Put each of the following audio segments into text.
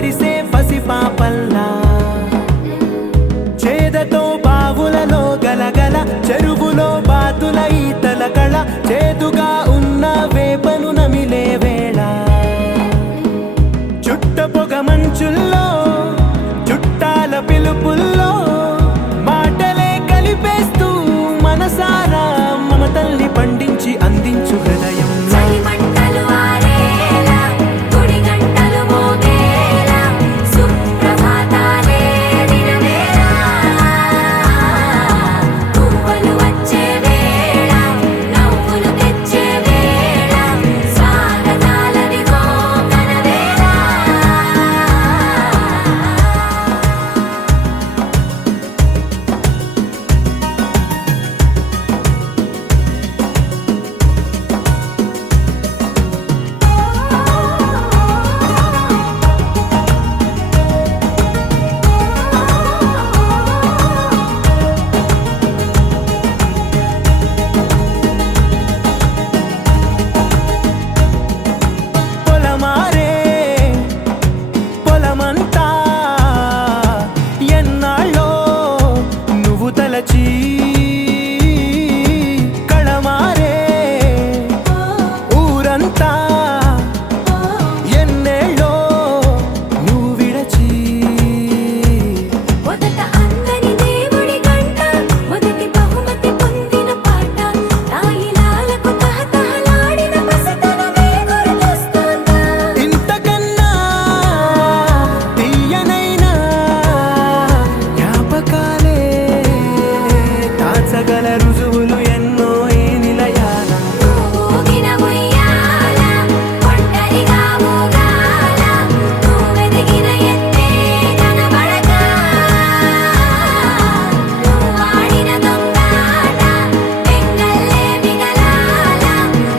మెరిసే పసిపాపల్లా చేదతో బావులలో గలగల చెరువులో బాతుల ఈతల కళ చేదుగా ఉన్న వేపను నమిలే వేళ చుట్ట పొగ మంచుల్లో చుట్టాల పిలుపుల్లో మాటలే కలిపేస్తూ మనసారా మమతల్ని పండించి అందించు హృదయం కళమారే ఊరంతా ఎన్నేళ్ళో నువ్వు విడచి మొదట అందని దేవుడి గంట మొదటి బహుమతి పొందిన పాట తాయిలాలకు తహతహలాడిన పసితనమే గుర్తొస్తుందా ఇంతకన్నా తీయనైనా జ్ఞాపకాలే దాచగల రుజువులు ఎన్నో ఈ నిలయాల ఊగిన ఉయ్యాల ఒంటరిగా ఊగాల నువ్వెదిగిన ఎత్తే కనబడక నువ్వాడిన దొంగాట పెంగల్లే మిగలాల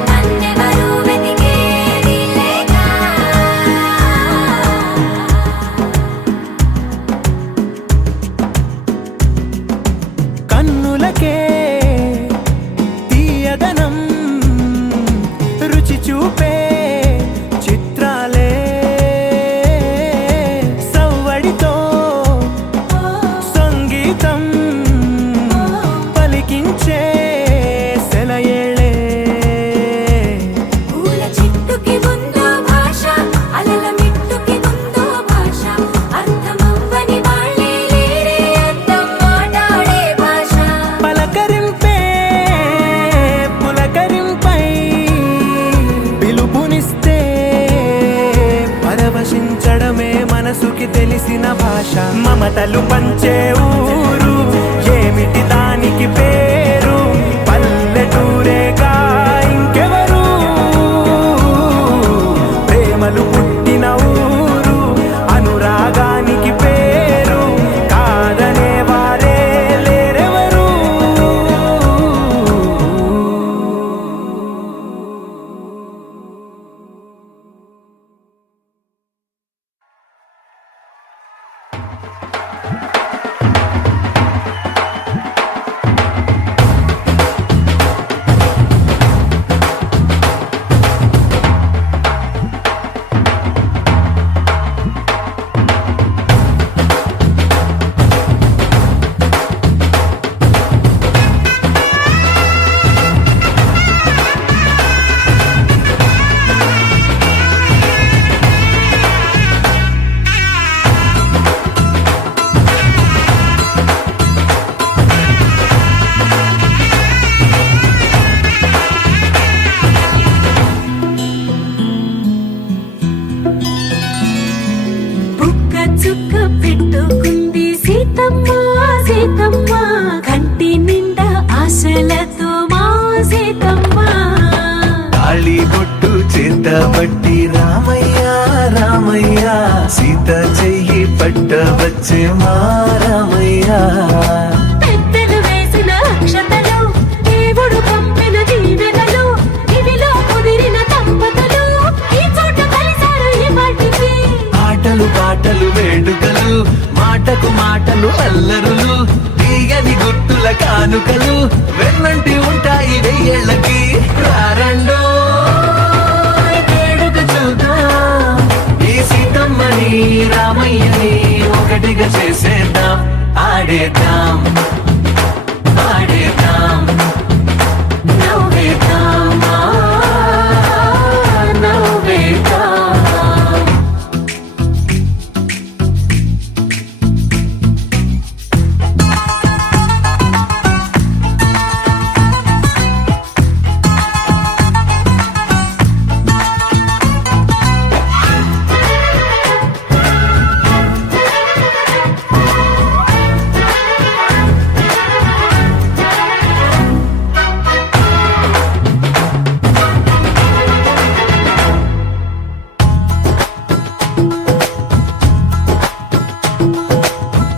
నన్నెవరూ వెతికేది లేక కన్నులకే తీయదనం రుచి చూపే చిత్రాలే సవ్వడితో సంగీతం పలికించే సెలయేళే పూల చెట్టుకి ఉందో భాష అలల మిట్టుకి ఉందో భాష అర్థమవ్వని వాళ్ళే లేరే అర్థం మాట్లాడే భాష పలకరింపే పులకరింపై పిలుపునిస్తే పరవశించడమే మనసుకి తెలిసిన భాష మమతలు పంచే ఊరు ఏమిటి దానికి పేరు పల్లెటూరేగా ఇంకెవరు ప్రేమలు పుట్టిన ఊరు అనురాగానికి పేరు కాదనే వారే లేరెవరు పట్టి రామయ్య రామయ్య సీత చెయ్యి పట్టవచ్చే మా రామయ్య పెద్దలు వేసిన అక్షతలు దేవుడు పంపిన దీవెనలు ఇవిలో కుదిరిన దంపతులు ఈ చోట కలిసారు ఈ పాటికి ఆటలు పాటలు వేడుకలు మాటకు మాటలు అల్లరులు తీయని గుర్తుల కానుకలు వెన్నంటి ఉంటాయి వెయ్యేళ్ళకి రారండో వేడుక చూద్దాం ఈ సీతమ్మని ఆడేద్దాం ఆడేద్దాం నవ్వేద్దాం నవ్వేద్దాం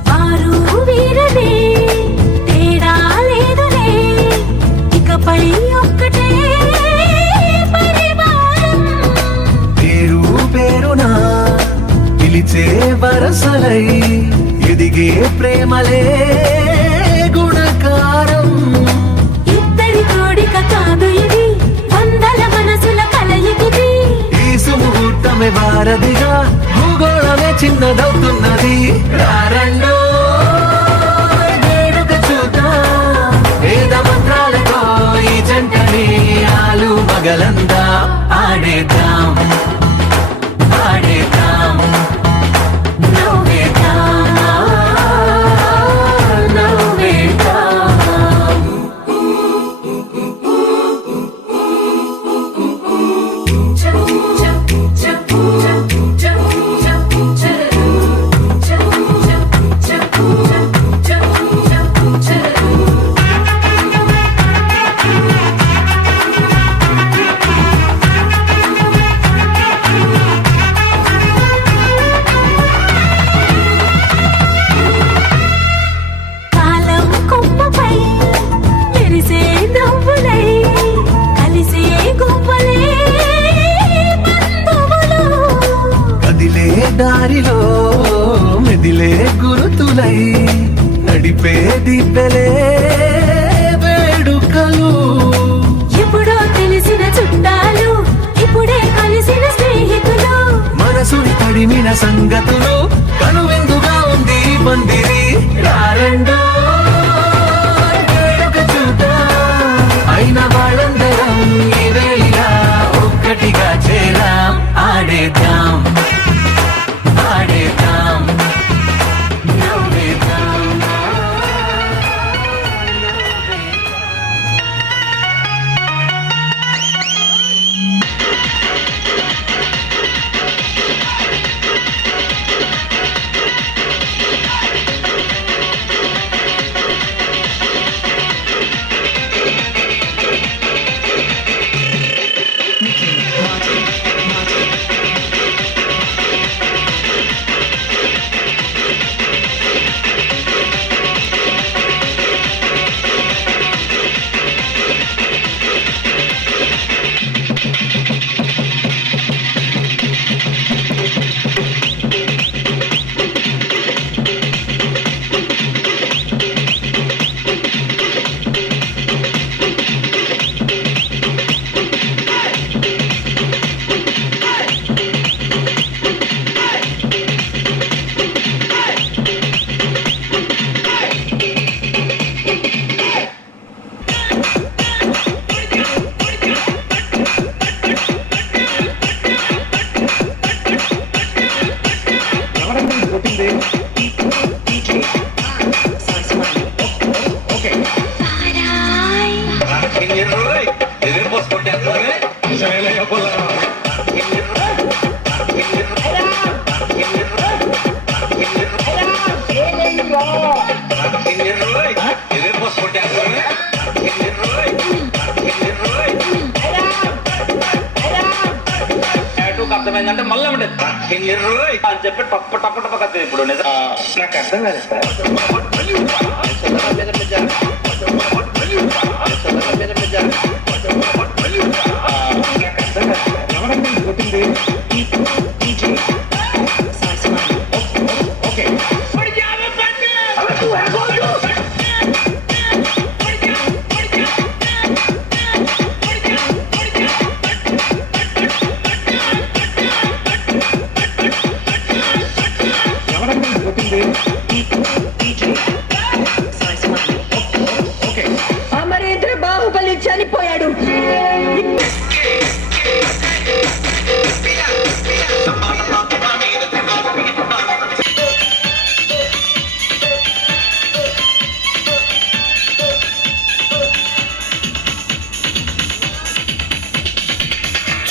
వారు వీరనే తేడా లేదులే ఇకపై ఒక్కటే పరివారం పేరు పేరునా పిలిచే వరసలై ఎదిగే ప్రేమలే గుణకారం ఇద్దరి కోడిక కాదు ఇది వందల మనసుల కలయికిది ఈ సుముహూర్తమే వారధిగా భూగోళమే చిన్నదవుతున్నది రారండో వేడుక చూద్దాం వేద మంత్రాలతో ఈ జంటని ఆలు మగలందా ఆడేద్దాం ఆడేద్దాం నవ్వేద్దాం నవ్వేద్దాం కాలం కొమ్మపై మెరిసే నవ్వులై కలిసే గువ్వలే బంధువులు కదిలే దారిలో మెదిలే గురుతులై నడిపే దిబ్బెలే వేడుకలు ఎప్పుడో తెలిసిన చుట్టాలు ఇప్పుడే కలిసిన స్నేహితులు మనసుని తడిమిన సంగతులు కనువిందుగా ఉంది ఈ పందిరి రారండో వేడుక చూద్దాం అయిన వాళ్ళందరం ఈ వేళ ఒక్కటిగా చేరాం ఆడేద్దాం ఆడేద్దాం నవ్వేద్దాం అర్థమైందంటే మళ్ళీ అని చెప్పి టప్ప టప్ప టప్ప కత్తి ఇప్పుడు నాకు అర్థం కాదు సార్ DJ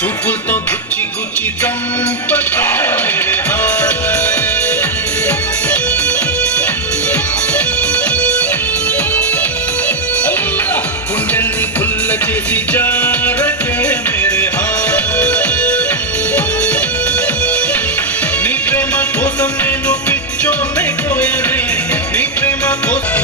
చూపులతో గుచ్చి గుచ్చి చంపకే మేరే హాయ్ గుండెల్ని గుల్ల చేసి జారకే మేరే హాయ్ నీ ప్రేమ కోసం నేను పిచ్చోనైపోయానే నీ ప్రేమ కోసం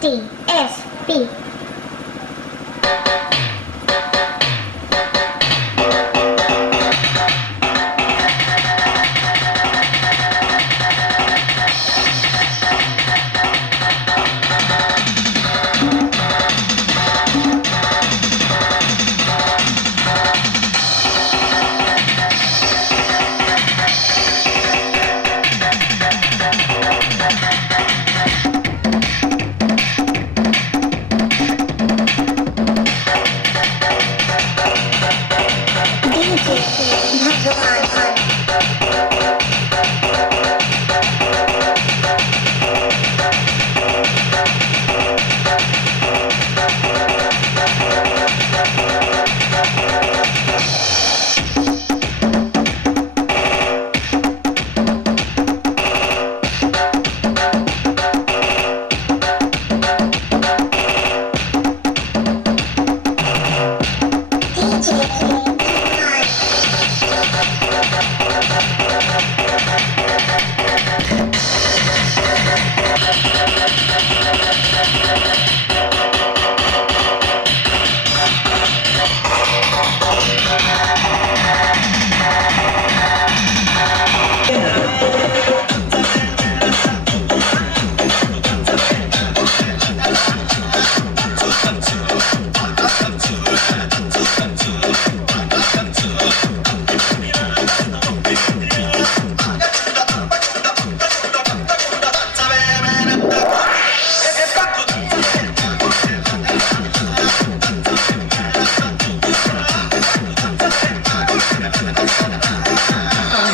DSP.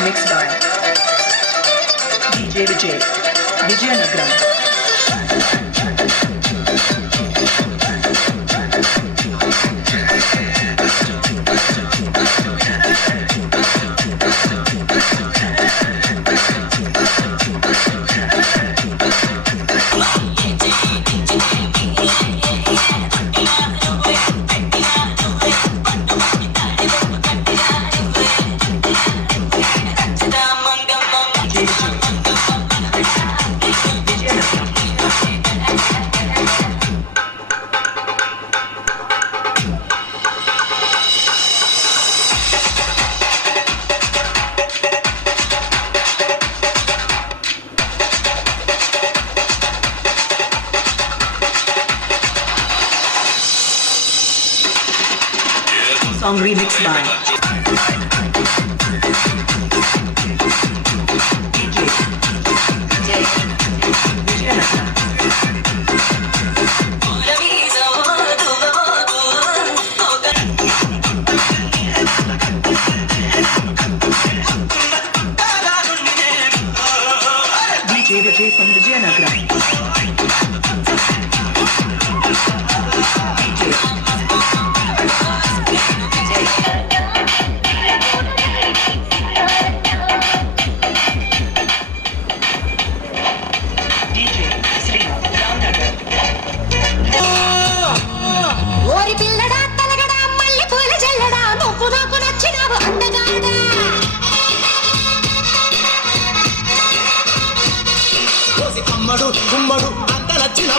Mixed by DJ Vijay, Vijayanagaram. Song remixed by DJ Vijayanagaram.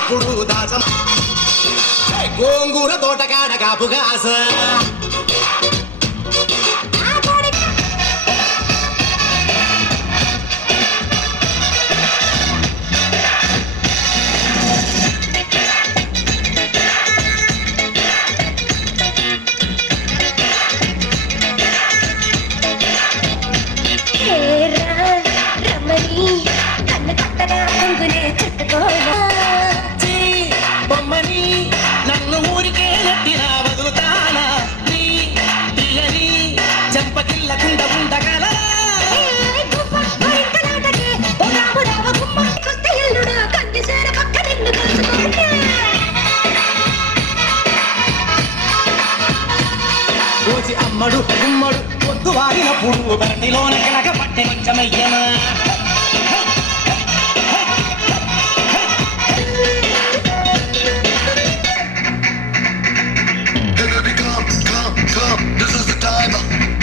నచ్చినప్పుడు దాచమ గోంగూర తోటకాడ కాపుగాస రమ్మని కన్ను కట్టగా పొంగునే చుట్టుకోవా బొమ్మని నన్ను ఊరికే నెట్టినా వదులుతానా నీ తీయని చెంపకిల్లకుండ ఉండగల కోసి అమ్మడు గుమ్మడు పొద్దు వారినప్పుడు బరటిలోన కలగ పట్టె మంచమయ్యనా This is the time.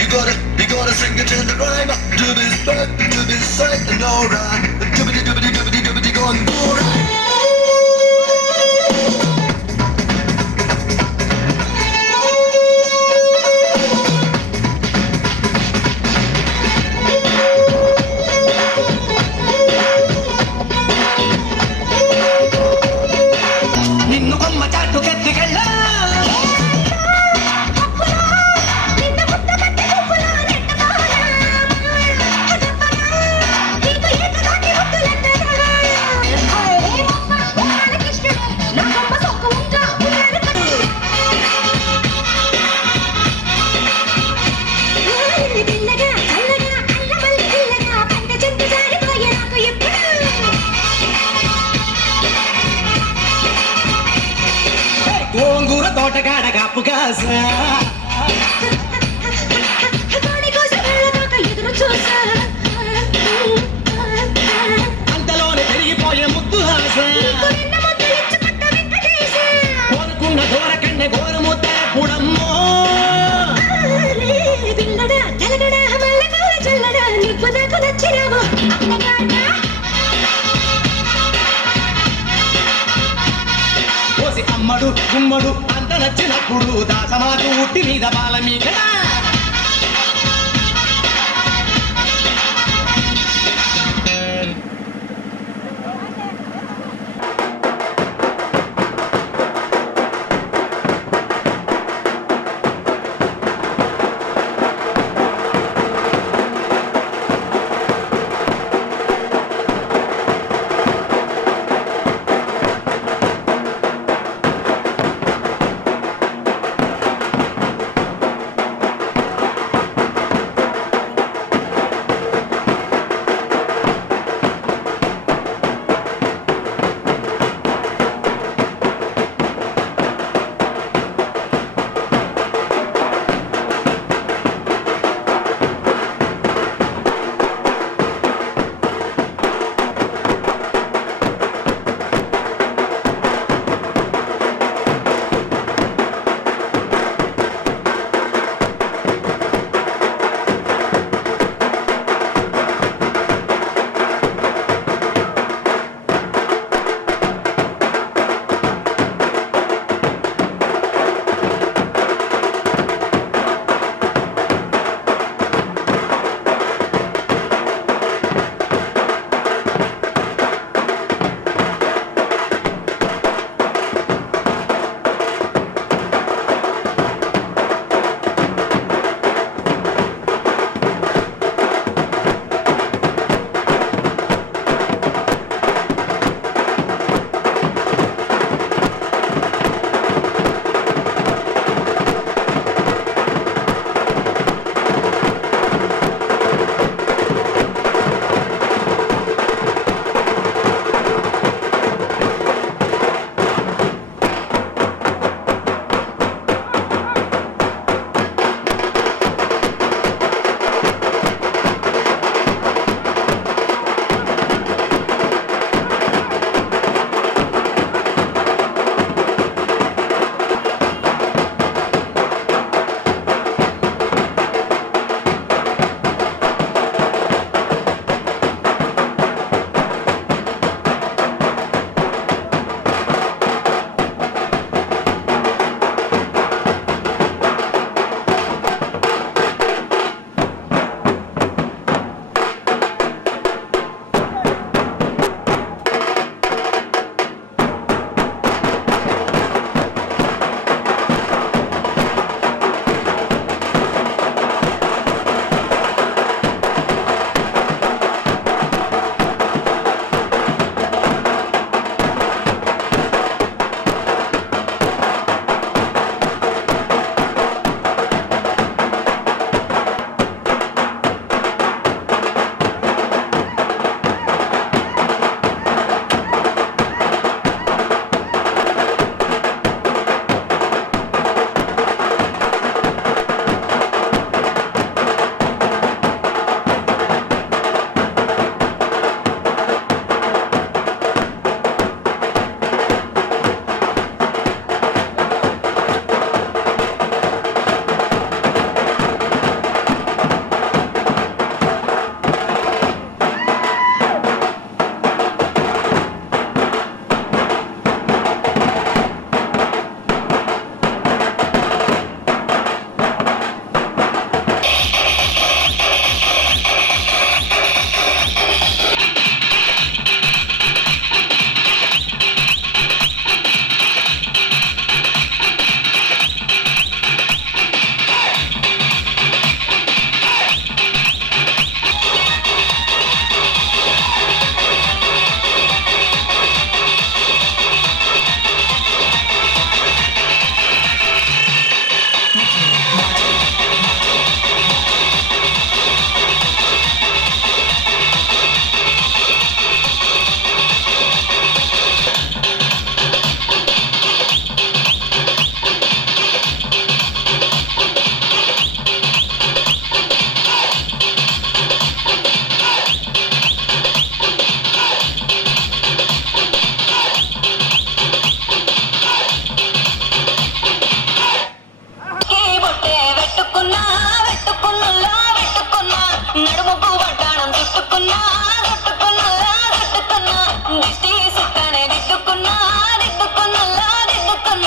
You gotta sing it in the rhyme. To be safe and alright. Doobity going alright. నిన్ను కొమ్మ చాటు గెత్తికెళ్ళ గోంగూర తోటగాడ కాపుగాస అంతలోనే పెరిగిపోయే ముద్దు హాస కోరుకున్న దూరకన్నే గోరుముద్ద పుడమ్మో కోసి అమ్మడు గుమ్మడు అంత నచ్చినప్పుడు దాసమాకు ఉట్టి మీద బాల మీద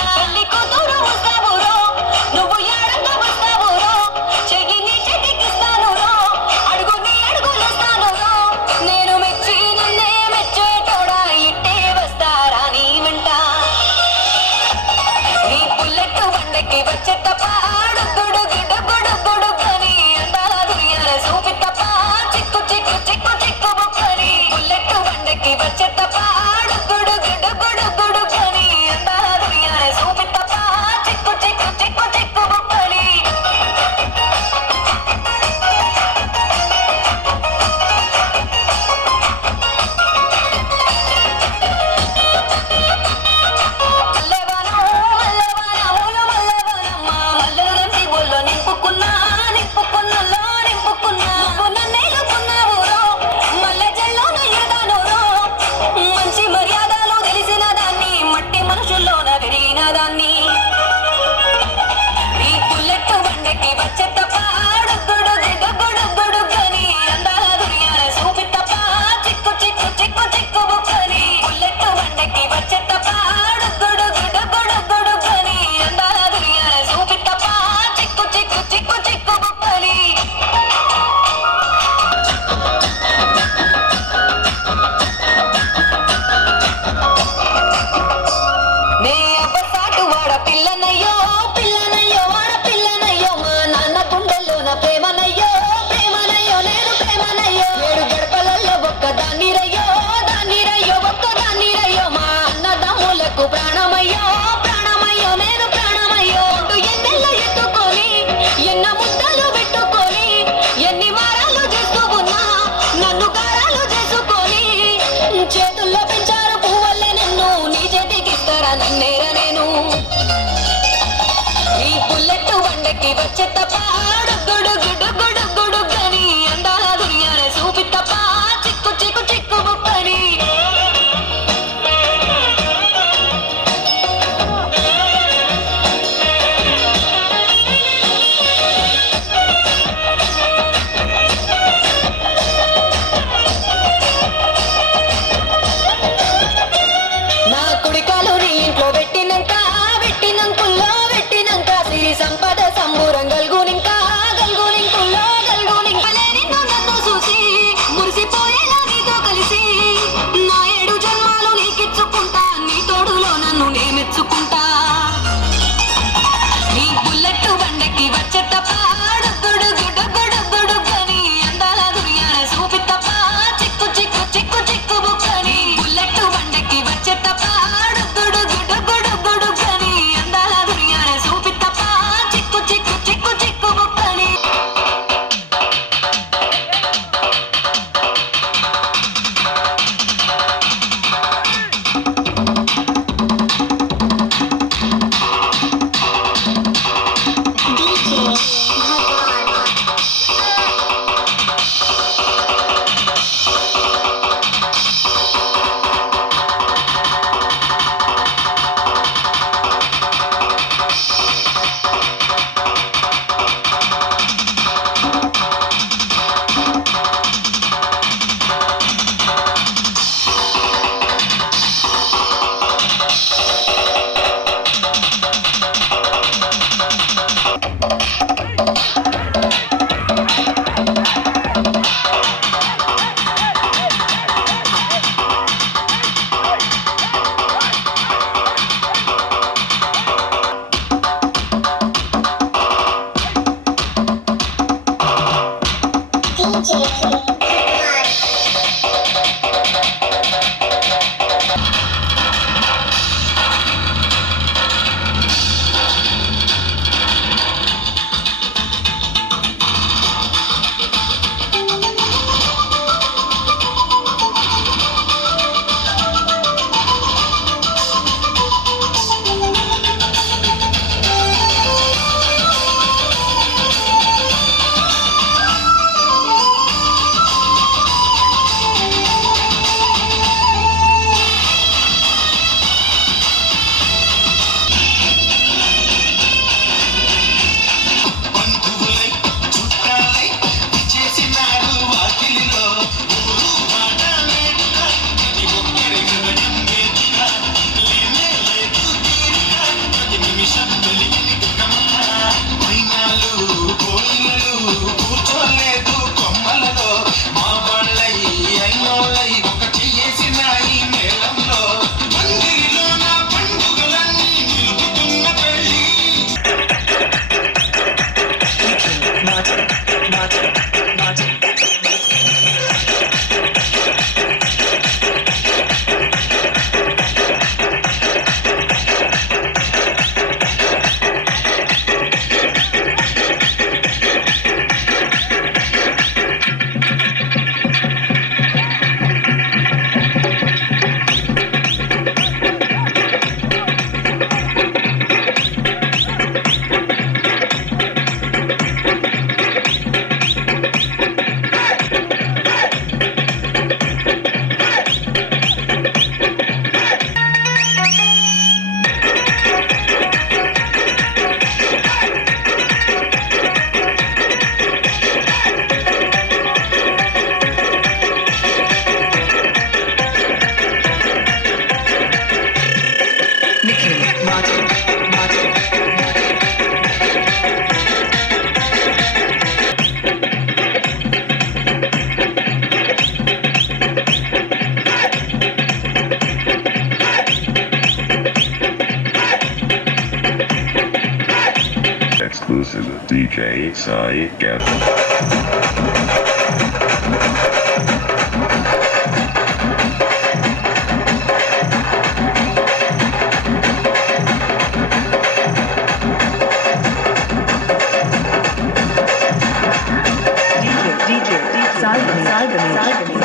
పెళ్లి కూతురు వస్తావు రో, నువ్వు ఏడంగా వస్తావు రో, చెయ్యి నీ చేతికిస్తాను రో, అడుగు నీ అడుగులేస్తాను రో, నేను మెచ్చి నిన్నే మెచ్చేటోడా ఇట్టే వస్తారా నీ వెంట. నీ బుల్లెట్ బండకి వచ్చే తప్ప గుడు గుడు గుడు గుడు అని అందాల దునియాల చూపి తప్ప చిక్కు చిక్కు చిక్కు చిక్కు బుక్కని బుల్లెట్ బండకి వచ్చే తప్ప గుడు గుడు గుడు గుడు అని అందాల దునియాల చూపి తప్ప చిక్కు చిక్కు చిక్కు చిక్కు బుక్కని. మల్లెవాన మల్లెవాన మూల మల్లెవానమ్మ మల్లెలు రండి ఒళ్ళో నింపుకున్నా నింపుకున్నలో నింపుకున్నా నువ్వు నన్నేలుకున్నావు రో, మల్లె జల్లోన ఎరగాను రో, మంచి మర్యాదలు తెలిసిన దాన్ని మట్టి మనుషుల్లోన పెరిగిన దాన్ని. నీ బుల్లెట్ బండకి వచ్చే తప్ప గుడు గుడు గుడు అని అందాల దునియాల చూపి తప్ప చిక్కు చిక్కు చిక్కు చిక్కు బుక్కని బుల్లెట్ బండకి వచ్చే తప్ప గుడు గుడు గుడు గుడు అని అందాల దునియాల చూపి తప్ప చిక్కు చిక్కు చిక్కు చిక్కు బుక్కని. నే అబ్బసాటు వాడ పిల్లనయ్యో పిల్లనయ్యో వాడ పిల్లనయ్యో మా నాన్న గుండెల్లోన ప్రేమనయ్యో ప్రేమనయ్యో నేను ప్రేమనయ్యో ఏడు గడపలలో ఒక్కదాన్ని రయ్యో దాన్ని రయ్యో ఒక్కదాన్ని రయ్యో మా అన్నదమ్ములకు ప్రాణమయ్యో ప్రాణమయ్యో నేను ప్రాణమయ్యో అంటూ ఎన్నెల్ల ఎత్తుకొని ఎన్న ముద్దలు పెట్టుకొని ఎన్ని వారాలు చేస్తూ ఉన్నా నన్ను గారాలు చేసుకొని చేతుల్లో పెంచారు పువ్వల్లే నన్ను నీ చేతికిస్తారా నన్నేరా నేను. నీ బుల్లెట్ బండకి వచ్చే తప్ప గుడు గుడు గుడు గుడు అని అందాల దునియాల చూపి తప్ప చిక్కు చిక్కు చిక్కు బుక్కని. నా కుడికాలు నీ ఇంట్లో పెట్టినంక పెట్టినంకుల్లో పెట్టినంక సిరి సంపద సంబూరం గల్గునింకా గల్గునింకుల్లో గల్గునింకలే నిన్ను నన్ను చూసి మురిసిపోయేలా నీతో కలిసి నా 7 జన్మాలు నీకిచ్చుకుంటా నీ తోడులో నన్ను నే మెచ్చుకుంటా. నీ బుల్లెట్ బండకి వచ్చే తప్ప గుడు గుడు గుడు గుడు అని అందాల దునియాల చూపి తప్ప చిక్కు చిక్కు చిక్కు చిక్కు బుక్కని బుల్లెట్ బండకి వచ్చే తప్ప గుడు గుడు గుడు గుడు అని అందాల దునియాల చూపి తప్ప చిక్కు చిక్కు చిక్కు చిక్కు బుక్కని. exclusive DJ Sai Guest. DJ Salvini. Salvini.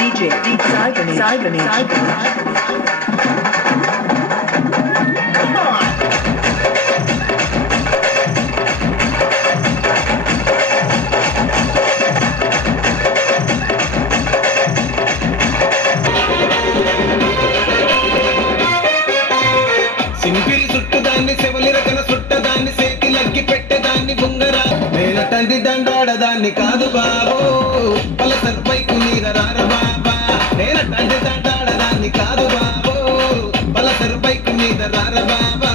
DJ Salvini. Salvini. Simple చుట్టుదాన్ని చెవులి రకన చుట్టదాన్ని సేతి లగ్గి పెట్టేదాన్ని బుంగరా నేను తండ్రి దండాడదాన్ని కాదు బాబు పల సర్పైకు మీద రార బాబా నేను తండ్రి దండాడదాన్ని కాదు బాబు పల సర్పైకు మీద రార బాబా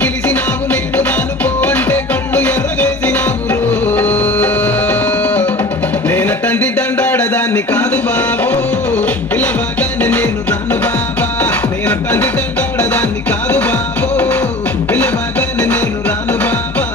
పిలిచినావు నేను రాను పో అంటే కళ్ళు ఎర్రగేసినావు నేను తండ్రి దండాడదాన్ని కాదు బాబు పిలవగానే నేను రాను బాబా నేను తండ్రి దండాడదాన్ని కాదు బాబు పిలవగానే నేను రాను బాబా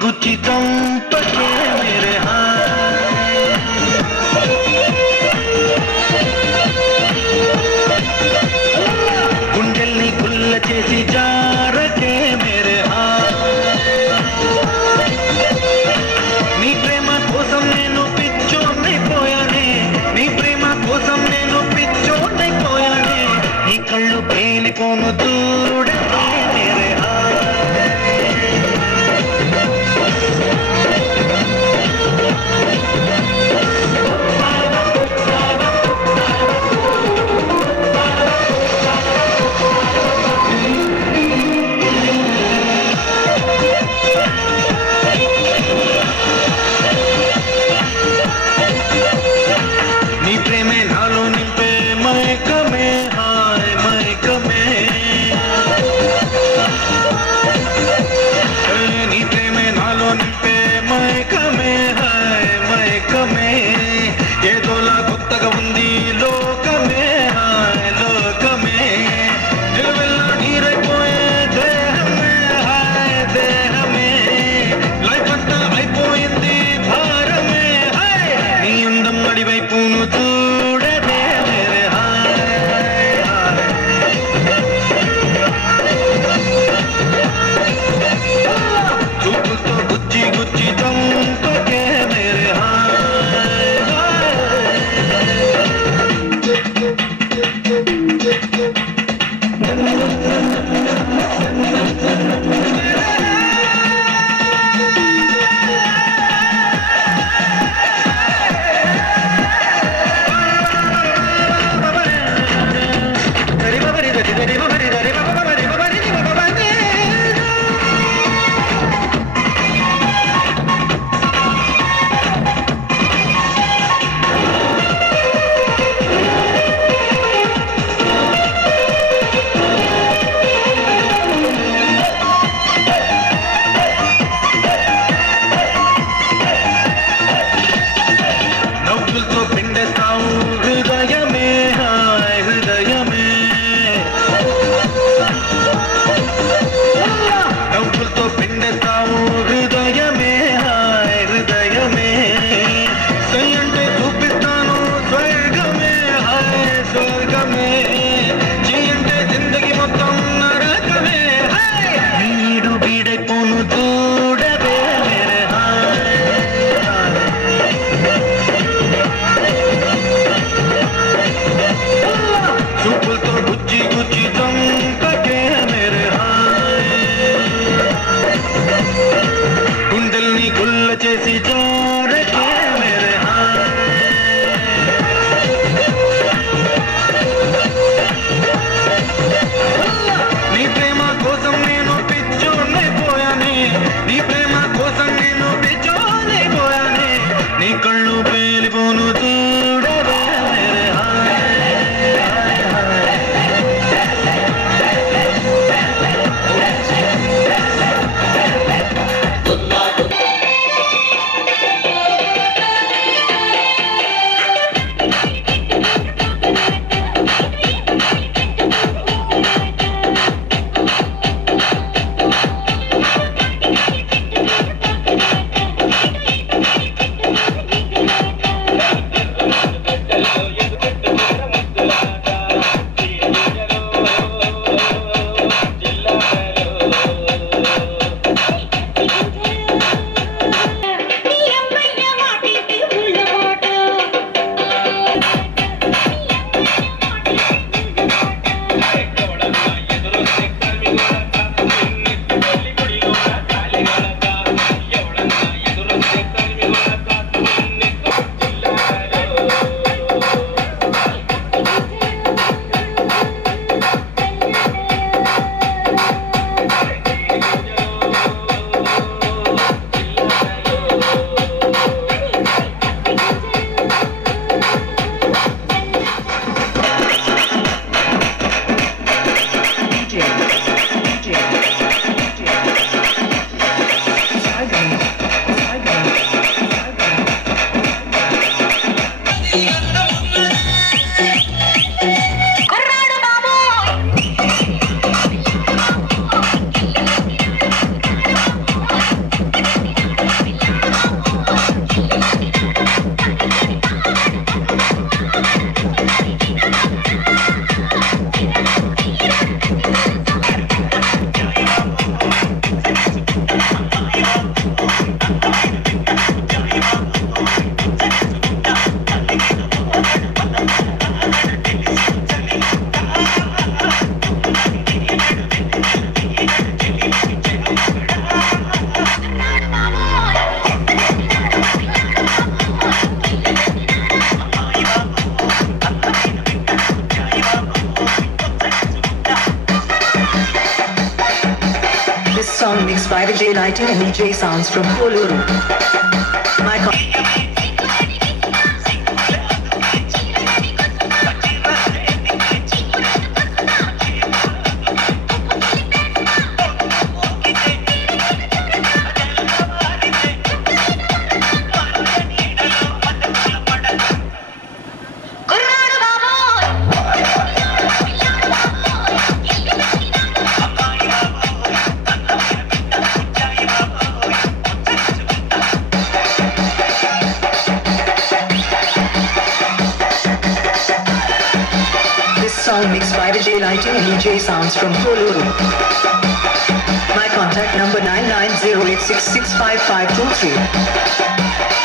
गुच्ची चंपके मेरे గుండెల్ని గుల్ల చేసి జారకే మేరే నీ ప్రేమ కోసం నేను పిచ్చోనైపోయానే నీ ప్రేమ కోసం నేను పిచ్చోనైపోయానే నీ కళ్ళు పేలిపోను చూడకే మేరే నీ ప్రేమే నాలో నింపే మైకమే హాయ్ మైకమే నవ్వులతో పిండేస్తావు హృదయమే హాయ్ హృదయమే నవ్వులతో పిండేస్తావు హృదయమే హాయ్ హృదయమే సై అంటే చూపిస్తాను స్వర్గమే హాయ్ స్వర్గమే చెయ్యంటే జిందగీ మొత్తం నరకమే వీడు బీడైపోను చూడవే మేరే హాయ్ చూపులతో గుచ్చి గుచ్చి చంపకే మేరే హాయ్ గుండెల్ని గుల్ల చేసి జారకే మేరే హాయ్ నీ ప్రేమ కోసం నేను పిచ్చోనైపోయానే నీ ప్రేమ కోసం నేను పిచ్చోనైపోయానే నీ కళ్ళు పేలిపోను చూడవే మేరే hi Song mixed by Vijay Lighting and EJ Sounds from Koluru. Song mixed by Vijay Lighting and EJ Sounds from Koluru. My contact number 9908665523.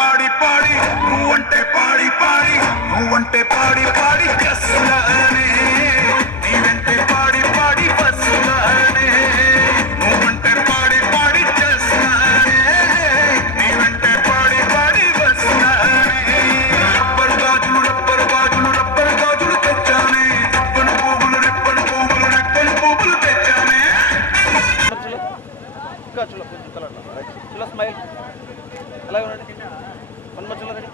పాడి పాడి నువ్వంటే పాడి పాడి నువ్వంటే పాడి పాడి కసులానే నీ వెంటే పాడి పాడి బస్సులానే నువ్వంటే పాడి పాడి చేస్తానే నీ వెంటే పాడి పాడి బస్సులానే రబ్బరు గాజులు రబ్బరు గాజులు రబ్బరు గాజులు తెచ్చానే రెప్పని పువ్వులు రెప్పని పువ్వులు రెప్పని పువ్వులు తెచ్చానే ఇంకా చుల కొంచెం కలర్ చుల స్మైల్ అలాగే ఉండండి పన్మచుల రెడీ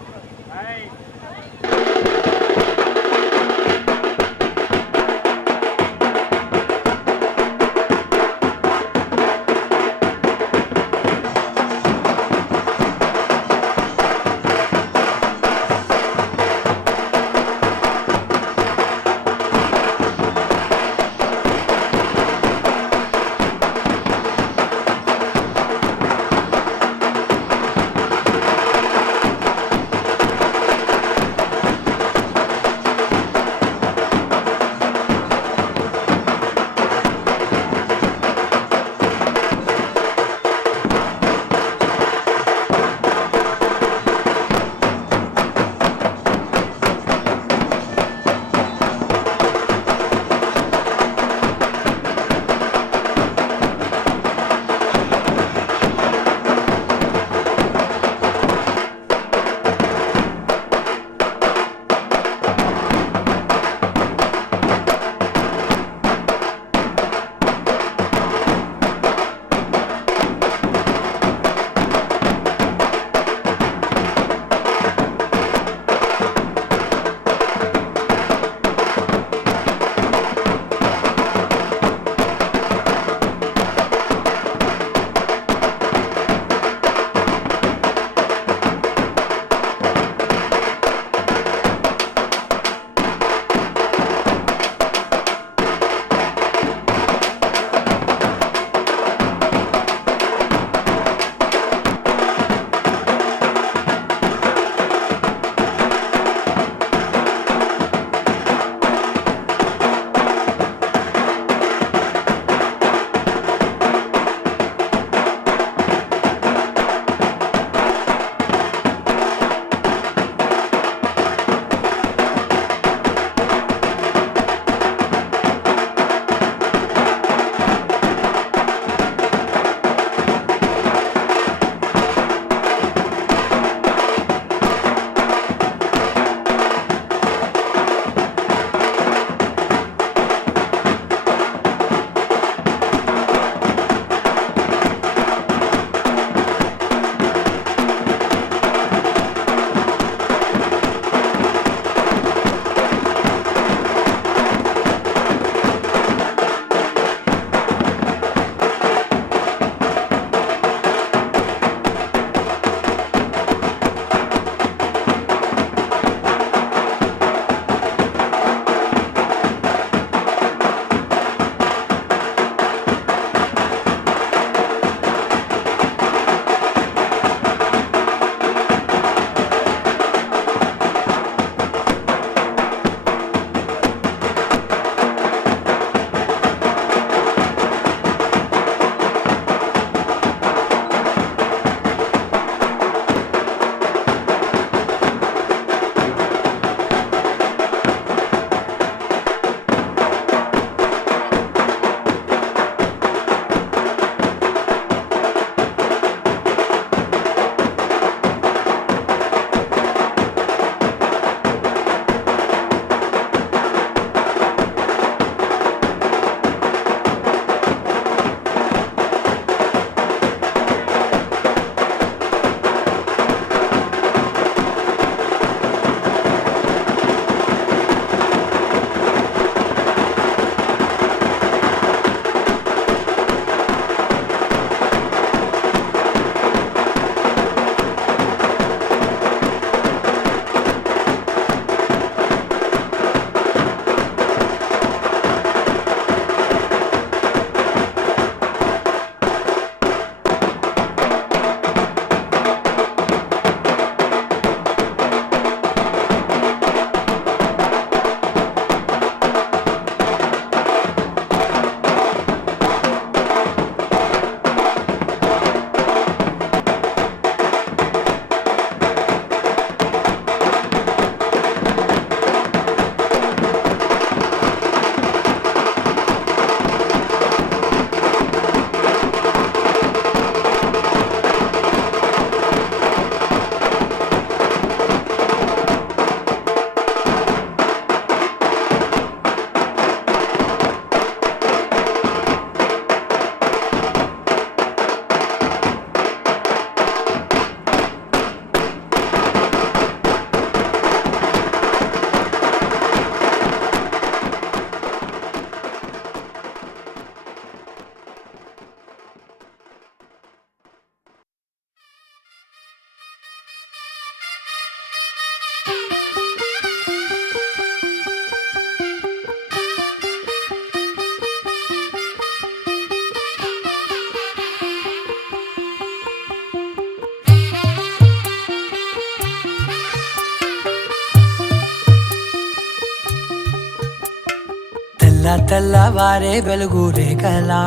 తెల్లవారే వెలుగు రేఖలా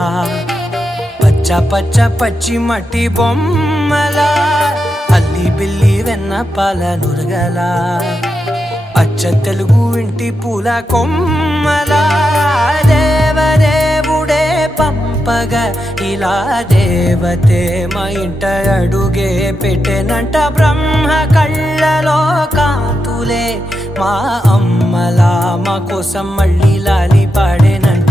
పచ్చ పచ్చ పచ్చి మట్టి బొమ్మలా అల్లి బిల్లి వెన్న పాల నురగలా అచ్చ తెలుగు ఇంటి పూల కొమ్మలా దేవదేవుడే పంపగా ఇలా దేవతే మా ఇంట అడుగే పెట్టెనంట బ్రహ్మ కళ్ళలో కాంతులే మా అమ్మలా మా కోసం మళ్ళీ లాలి పాడేనంట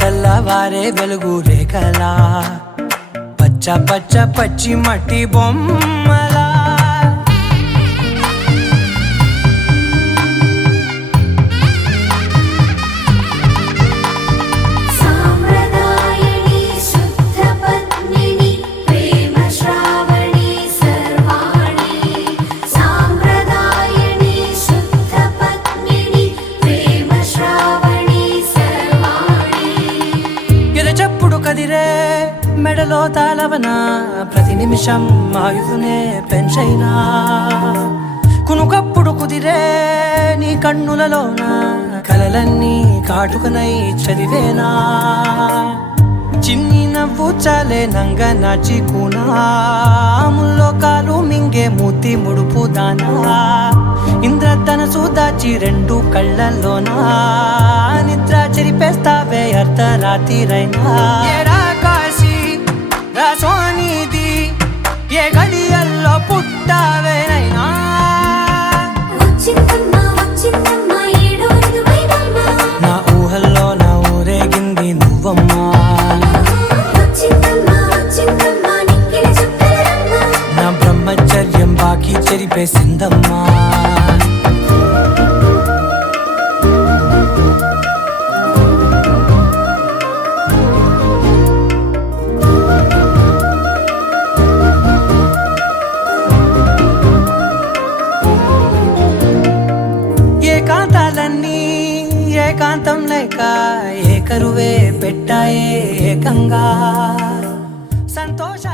తెల్లవారే వెలుగు రేఖలా పచ్చ పచ్చ పచ్చి మట్టి బొమ్మలా కదిరే మెడలో తాళవన ప్రతి నిమిషం ఆయుధునే పెంచైనా కునుకప్పుడు కుదిరే నీ కన్నులలోన కలలన్నీ కాటుకనై చదివేనా చిన్ని నవ్వు చాలే నంగ నాచి కూనాముల్లో కాలు మింగే మూతి ముడుపు దానా ఇంద్రధనసు దాచి రెండు కళ్ళల్లోనా నిద్ర చెరిపేస్తావే అర్ధరాత్రిరైనా ఏడా కాశీ రాసోనిది ఏ గడియల్లో పుట్టావేనైనా నా ఊహల్లో నా ఊరేగింది నువ్వమ్మా నా బ్రహ్మచర్యం బాకీ చెరిపేసిందమ్మా ఏకాంతాలన్నీ ఏకాంతం లేక ఏకరువే పెట్టాయే ఏకంగా సంతోష